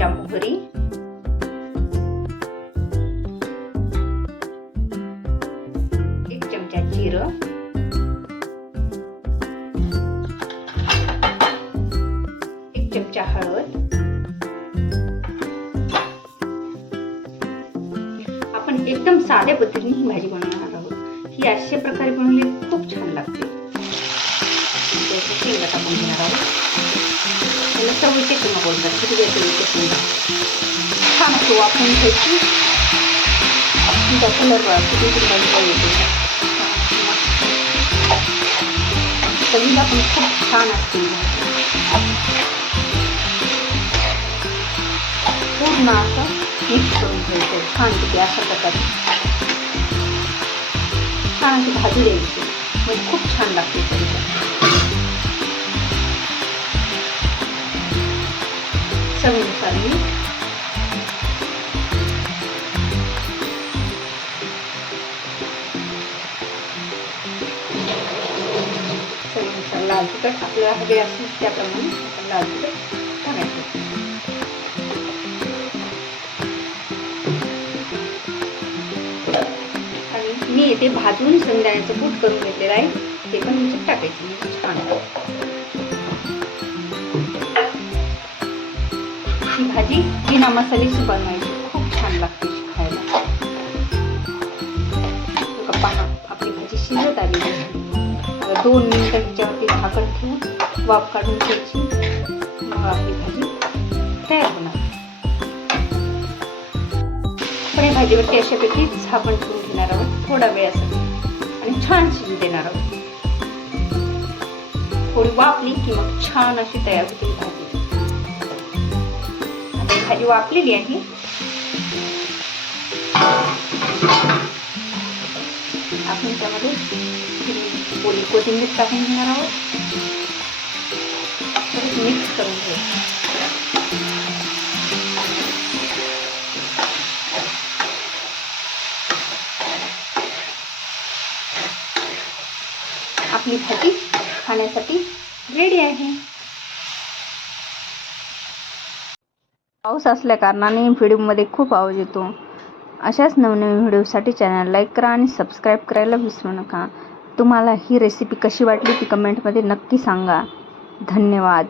चमचा मोहरी, 1 चमचा जिरं, 1 चमचा हळद. आपण एकदम साध्या पद्धतीने ही भाजी बनवणार आहोत. ही अशा प्रकारे बनवली खूप छान लागते. शेंगा टाकून घेणार आहोत. त्याला चवळीचे शेंगा बोलतात. हिरव्या चवळीचे शेंगा छान अशी वाफवून घ्यायची. तिचा कलर किती सुंदर येतो. चवीला पण खूप छान असते. पूर्ण असं मिक्स करून घ्यायचं छान किती अशा प्रकारे छान अशी भाजी द्यायची. म्हणजे खूप छान लागते चवीला. चवीनुसार मीठ, चवीनुसार लाल तिखट आपल्याला हवे असेल त्याप्रमाणे आपण लाल तिखट टाकायचं. आणि मी येथे भाजून शेंगदाण्याचं कूट करून घेतलेलं आहे. ते पण मी टाकायचं. छान ही भाजी बिना मसाल्याची बनवायची. खूप छान लागते खायला. पहा आपली भाजी शिजत आली आहे. 2 मिनिटं त्याच्यावरती झाकण ठेवून वाफ काढून घ्यायची. मग आपली भाजी तयार होणार. पण या भाजीवरती अशापैकी झाकण ठेवून घेणार आहोत थोडा वेळासाठी आणि छान शिजू देणार आहोत. थोडी वाफली की मग छान अशी तयार होते भाजी. भाजी वाफलेली आहे. आपण त्यामध्ये ओली कोथिंबीर टाकून घेणार आहोत. परत मिक्स करून घ्यायचं. आपली भाजी खाण्यासाठी रेडी आहे. पाऊस असल्या कारणाने व्हिडिओमध्ये खूप आवाज येतो. अशाच नवनवीन व्हिडिओसाठी चॅनल लाईक करा आणि सबस्क्राईब करायला विसरू नका. तुम्हाला ही रेसिपी कशी वाटली ती कमेंटमध्ये नक्की सांगा. धन्यवाद.